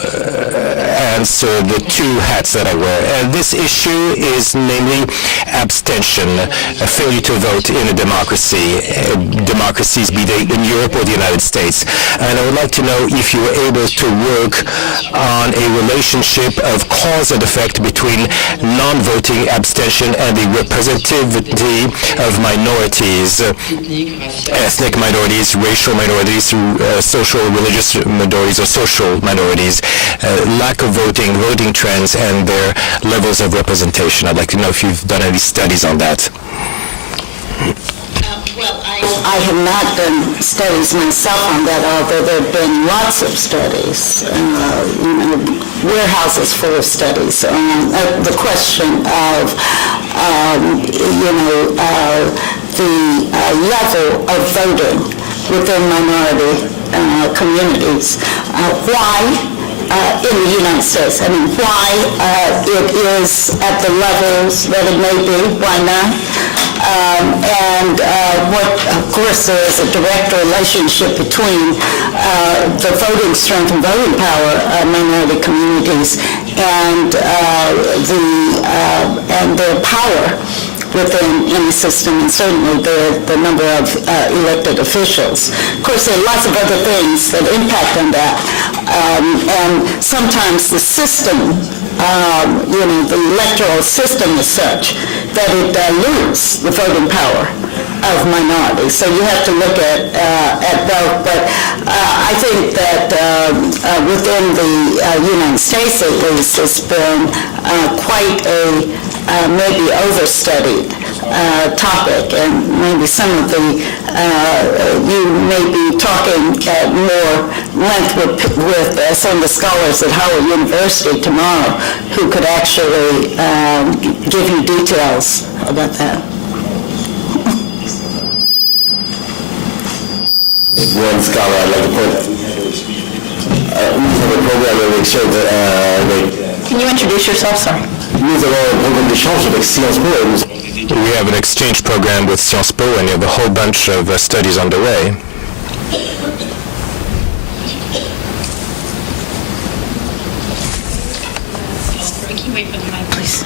answer the two hats that I wear. And this issue is namely abstention, a failure to vote in a democracy, democracies be they in Europe or the United States. And I would like to know if you were able to work on a relationship of cause and effect between non-voting abstention and the representativity of minorities, ethnic minorities, racial minorities, social, religious minorities, or social minorities, lack of voting trends, and their levels of representation. I'd like to know if you've done any studies on that. Well, I have not done studies myself on that, although there have been lots of studies, warehouses full of studies on the question of, the level of voting within minority communities. Why in the United States? I mean, why it is at the levels that it may be, why not? And what, of course, there is a direct relationship between the voting strength and voting power of minority communities and their power within any system, and certainly the number of elected officials. Of course, there are lots of other things that impact on that, and sometimes the system, the electoral system is such that it dilutes the voting power of minorities. So you have to look at both. But I think that within the United States, at least, it's been quite a maybe overstudied topic, and maybe some of you may be talking at more length with some of the scholars at Howard University tomorrow who could actually give you details about that. One scholar I'd like to put, we have a program where we show that, Can you introduce yourself, sorry? nous avons un programme d'échange avec Sciences Po et nous We have an exchange program with Sciences Po, and you have a whole bunch of studies underway. Can you wait for the mic, please?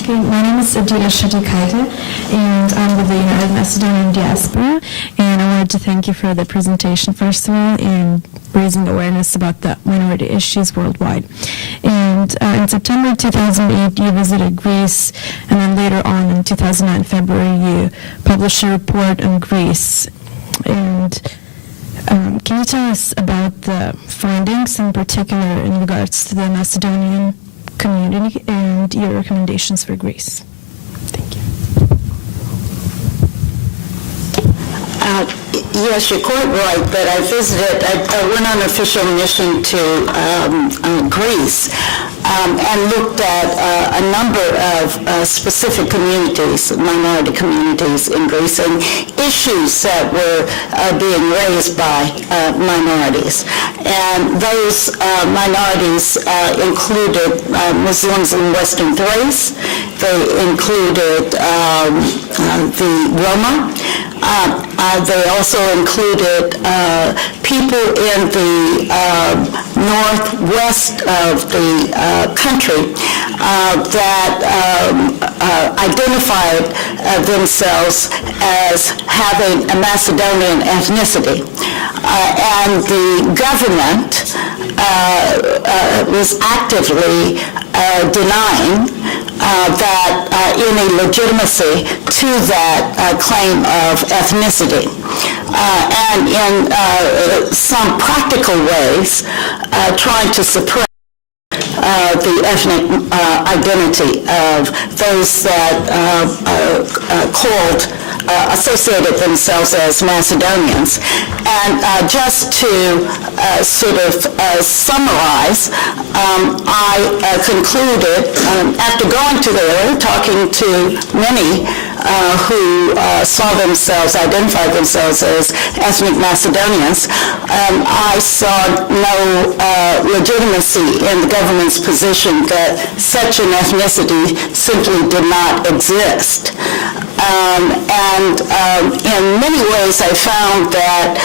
Okay, my name is Adila Shadikaita, and I'm with the United Macedonian Diaspora, and I wanted to thank you for the presentation, first of all, and raising awareness about the minority issues worldwide. And in September 2008, you visited Greece, and then later on in 2009, February, you published a report on Greece. And can you tell us about the findings, in particular in regards to the Macedonian community and your recommendations for Greece? Thank you. Yes, you're quite right, but I went on an official mission to Greece and looked at a number of specific communities, minority communities in Greece, and issues that were being raised by minorities. And those minorities included Muslims in Western Thrace. They included the Roma. They also included people in the northwest of the country that identified themselves as having a Macedonian ethnicity. And the government was actively denying that any legitimacy to that claim of ethnicity. And in some practical ways, trying to suppress the ethnic identity of those that associated themselves as Macedonians. And just to sort of summarize, I concluded, after going to there, talking to many who identified themselves as ethnic Macedonians, I saw no legitimacy in the government's position that such an ethnicity simply did not exist. And in many ways, I found that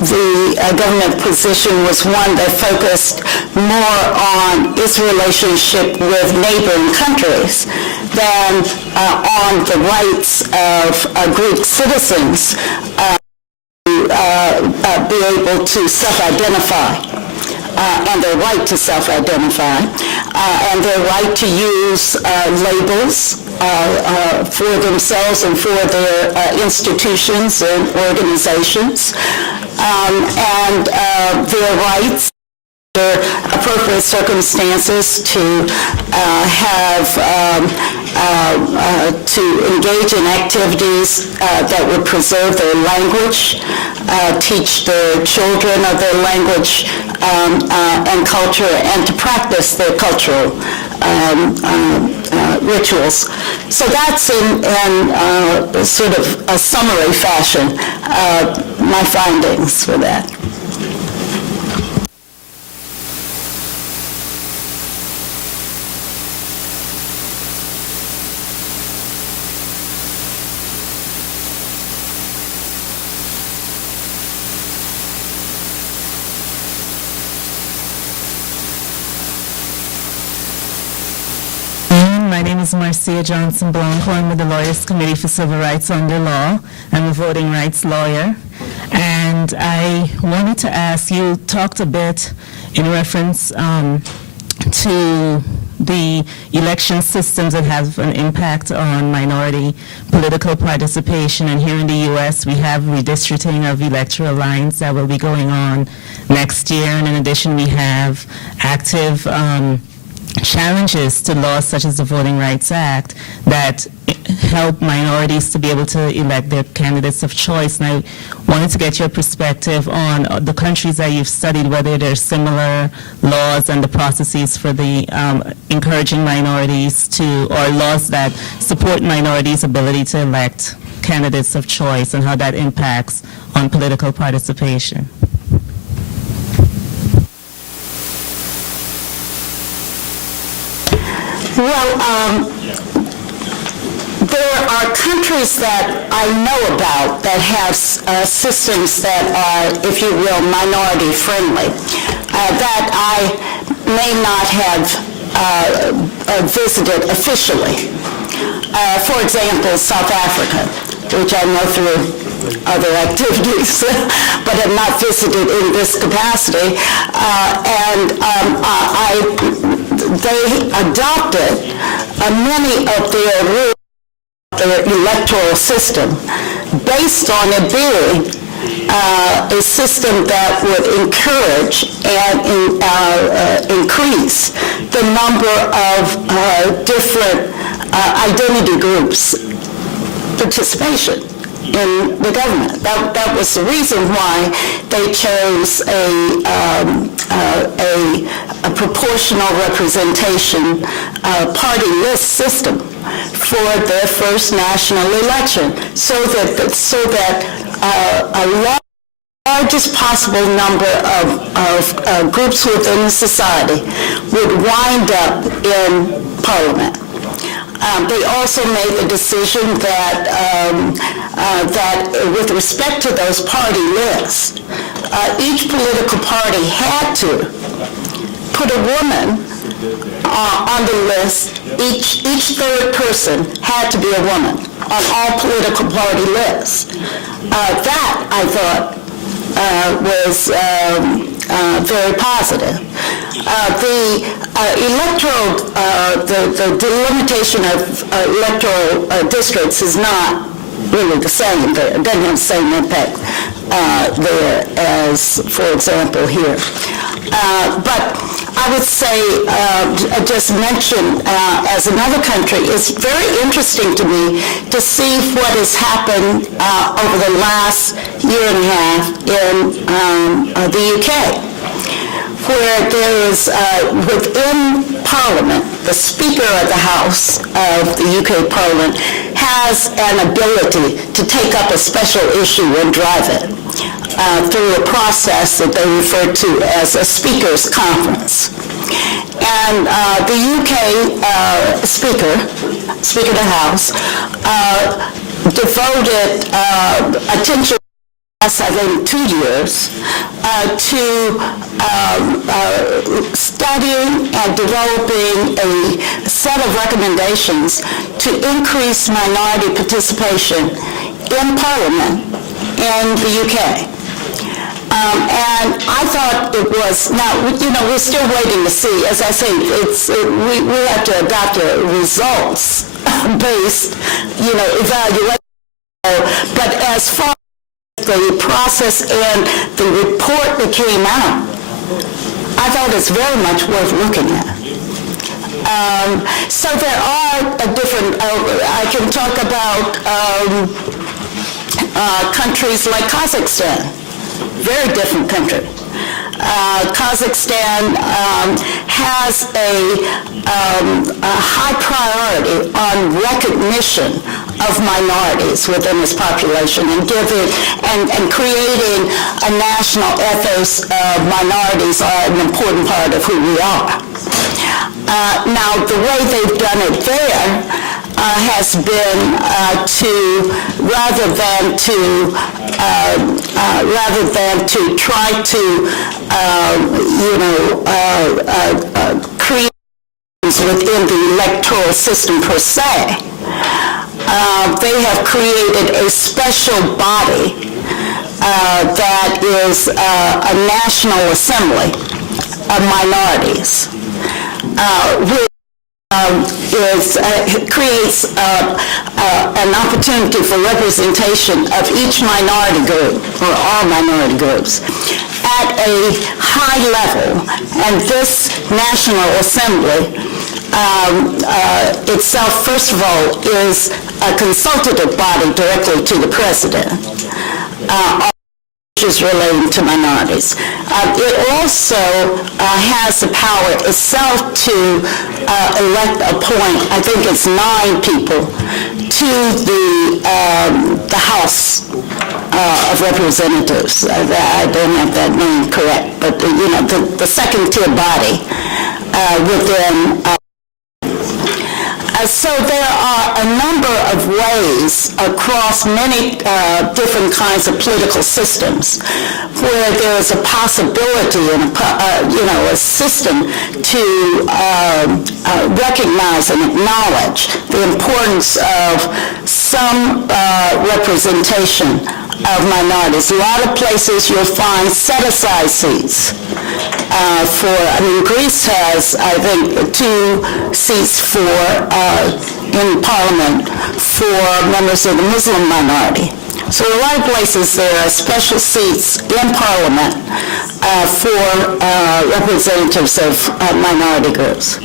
the government position was one that focused more on its relationship with neighboring countries than on the rights of Greek citizens to be able to self-identify. And their right to self-identify, and their right to use labels for themselves and for their institutions and organizations, and their rights under appropriate circumstances to to engage in activities that would preserve their language, teach their children of their language and culture, and to practice their cultural rituals. So that's in sort of a summary fashion my findings for that. My name is Marcia Johnson Blanco. I'm with the Lawyers Committee for Civil Rights Under Law. I'm a voting rights lawyer. And I wanted to ask, you talked a bit in reference to the election systems that have an impact on minority political participation. And here in the U.S., we have redistricting of electoral lines that will be going on next year. And in addition, we have active challenges to laws such as the Voting Rights Act that help minorities to be able to elect their candidates of choice. And I wanted to get your perspective on the countries that you've studied, whether there's similar laws and the processes for the encouraging minorities to, or laws that support minorities' ability to elect candidates of choice, and how that impacts on political participation. Well, there are countries that I know about that have systems that are, if you will, minority friendly, that I may not have visited officially. For example, South Africa, which I know through other activities, but have not visited in this capacity. They adopted many of their rules, their electoral system, based on it being a system that would encourage and increase the number of different identity groups' participation in the government. That was the reason why they chose a proportional representation party list system for their first national election, so that a largest possible number of groups within society would wind up in Parliament. They also made the decision that with respect to those party lists, each political party had to put a woman on the list. Each third person had to be a woman on all political party lists. That, I thought, was very positive. The delimitation of electoral districts is not really the same. It doesn't have the same impact there as, for example, here. But I would say, just mention as another country, it's very interesting to me to see what has happened over the last year and a half in the UK, where there is, within Parliament, the Speaker of the House of the UK Parliament has an ability to take up a special issue and drive it through a process that they refer to as a Speaker's Conference. And the UK Speaker of the House, devoted attention, I think 2 years, to studying and developing a set of recommendations to increase minority participation in Parliament in the UK. And I thought it was, now, we're still waiting to see. As I say, we have to adopt a results-based, evaluation. But as far as the process and the report that came out, I thought it's very much worth looking at. So there are different, I can talk about countries like Kazakhstan, very different country. Kazakhstan has a high priority on recognition of minorities within its population and creating a national ethos of minorities are an important part of who we are. Now, the way they've done it there has been rather than to try to create within the electoral system per se, they have created a special body that is a national assembly of minorities, which creates an opportunity for representation of each minority group, or all minority groups, at a high level. And this National Assembly itself, first of all, is a consultative body directly to the president. Issues relating to minorities. It also has the power itself to elect, appoint, I think it's 9 people, to the House of Representatives. I don't have that name correct, but the second-tier body within. So there are a number of ways across many different kinds of political systems where there is a possibility and a system to recognize and acknowledge the importance of some representation of minorities. A lot of places you'll find set-aside seats Greece has, I think, 2 seats in Parliament for members of the Muslim minority. So in a lot of places there are special seats in Parliament for representatives of minority groups.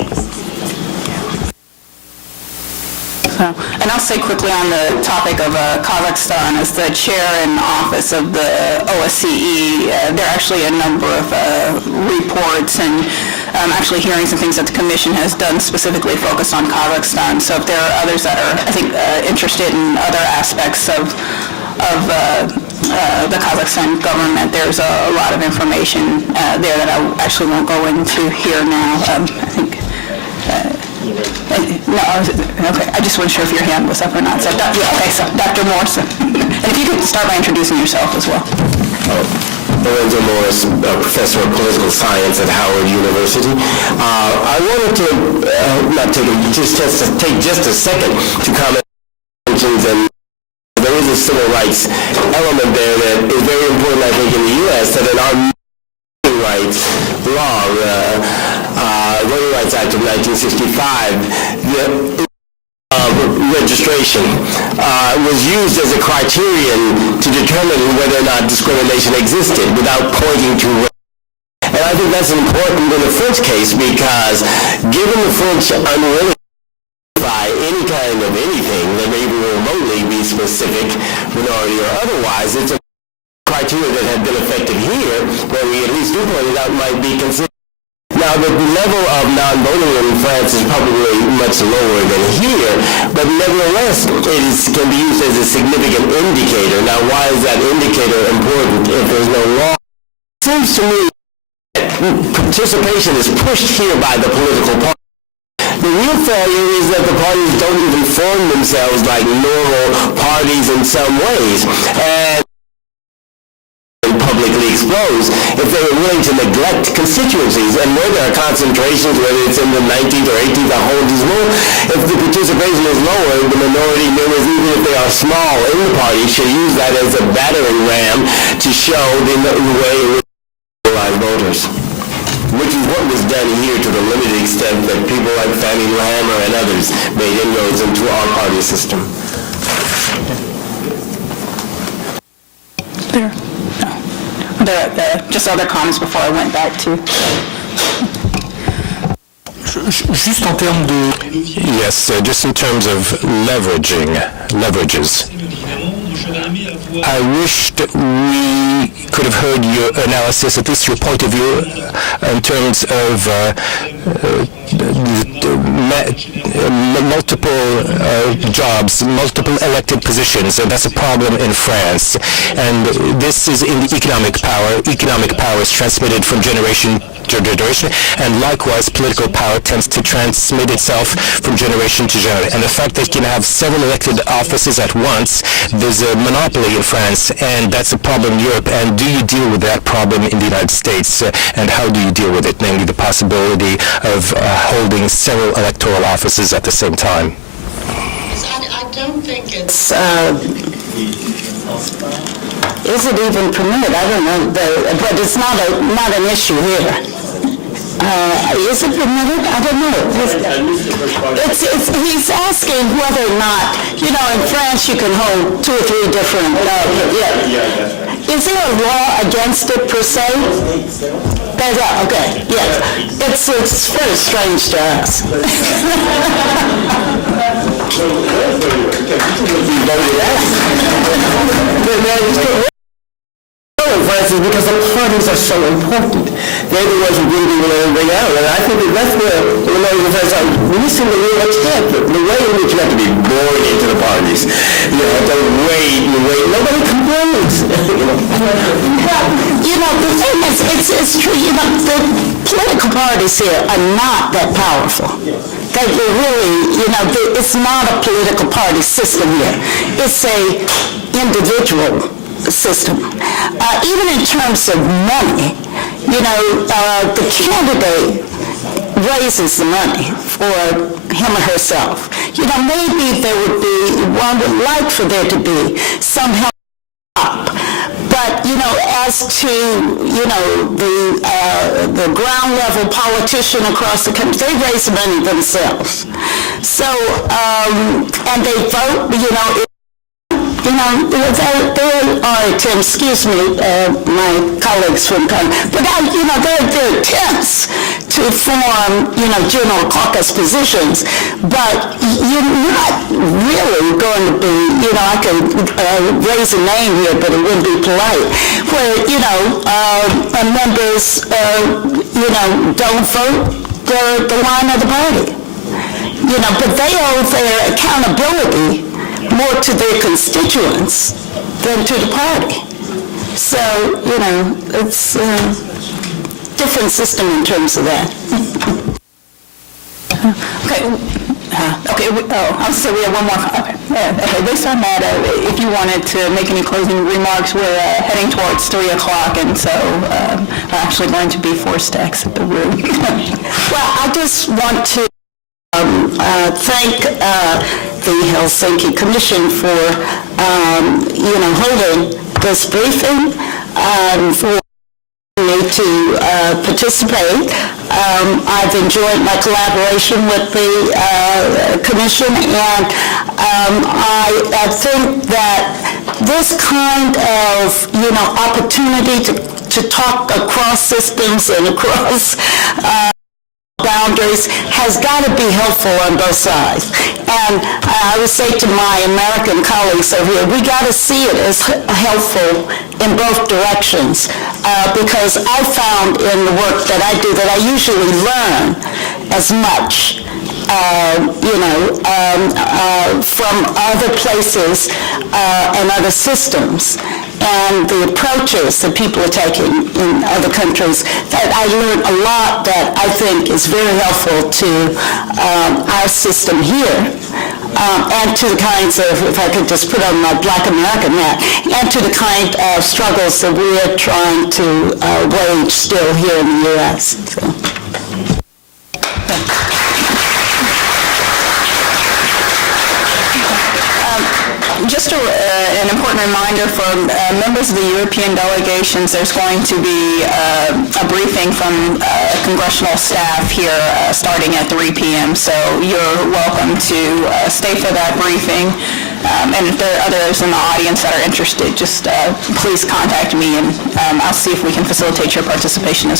And I'll say quickly on the topic of Kazakhstan, as the chair in office of the OSCE, there are actually a number of reports and actually hearings and things that the Commission has done specifically focused on Kazakhstan. So if there are others that are, I think, interested in other aspects of the Kazakhstan government, there's a lot of information there that I actually won't go into here now. I think... No, okay. I just wasn't sure if your hand was up or not. So, okay, so Dr. Morse. And if you could start by introducing yourself as well. Lorenzo Morris, professor of political science at Howard University. I wanted to take just a second to comment on and there is a civil rights element there that is very important, I think, in the U.S. that in our voting rights law, Voting Rights Act of 1965, the registration was used as a criterion to determine whether or not discrimination existed without pointing to race. And I think that's important in the French case because given the French unwilling to identify any kind of anything that may even remotely be specific, minority or otherwise, it's a criteria that had been effective here where we at least do point it out might be considered. Now, the level of non-voting in France is probably much lower than here, but nevertheless, it can be used as a significant indicator. Now, why is that indicator important if there's no law? It seems to me that participation is pushed here by the political party. The real failure is that the parties don't even form themselves like normal parties in some ways. And publicly exposed if they were willing to neglect constituencies, and where there are concentrations, whether it's in the 19th or 18th arrondissement, if the participation is lower, the minority members, even if they are small in the party, should use that as a battering ram to show the way in which they realize voters, which is what was done here to the limited extent that people like Fannie Lou Hamer and others made inroads into our party system. There. Just other comments before I went back to... Juste en termes de... Yes, just in terms of leverages. I wished we could have heard your analysis, at least your point of view, in terms of multiple jobs, multiple elected positions, and that's a problem in France. And this is in the economic power. Economic power is transmitted from generation to generation, and likewise political power tends to transmit itself from generation to generation. And the fact that you can have several elected offices at once, there's a monopoly in France, and that's a problem in Europe. And do you deal with that problem in the United States? And how do you deal with it, namely the possibility of holding several electoral offices at the same time? I don't think it's... is it even permitted? I don't know, but it's not an issue here. Is it permitted? I don't know. He's asking whether or not, in France you can hold 2 or 3 different, Is there a law against it per se? Okay, yes. It's very strange to us. Because the parties are so important. They're the ones who bring everything out. And I think that's where the minorities are missing the real intent. The way in which you have to be born into the parties. You have to wait. Nobody complains. The thing is, it's true. The political parties here are not that powerful. They really, it's not a political party system here. It's a individual system. Even in terms of money, the candidate raises the money for him or herself. Maybe there would be, one would like for there to be some help up. But, as to, the ground level politician across the country, they raise the money themselves. So, and they vote, there are attempts, excuse me, my colleagues from Congress, but there are attempts to form, general caucus positions, but you're not really going to be, I could raise a name here, but it wouldn't be polite, where, members, don't vote the line of the party. But they owe their accountability more to their constituents than to the party. So, it's a different system in terms of that. I'll say we have one more. Okay, based on that, if you wanted to make any closing remarks, we're heading towards 3 o'clock, and so we're actually going to be forced to exit the room. Well, I just want to thank the Helsinki Commission for, holding this briefing, for me to participate. I've enjoyed my collaboration with the Commission, and I think that this kind of, opportunity to talk across systems and across boundaries has got to be helpful on both sides. And I would say to my American colleagues over here, we got to see it as helpful in both directions, because I found in the work that I do that I usually learn as much from other places and other systems and the approaches that people are taking in other countries, that I learned a lot that I think is very helpful to our system here, and to the kinds of, if I could just put on my Black American hat, and to the kind of struggles that we are trying to wage still here in the U.S. So. Just an important reminder for members of the European delegations, there's going to be a briefing from congressional staff here starting at 3 p.m., so you're welcome to stay for that briefing. And if there are others in the audience that are interested, just please contact me, and I'll see if we can facilitate your participation as well.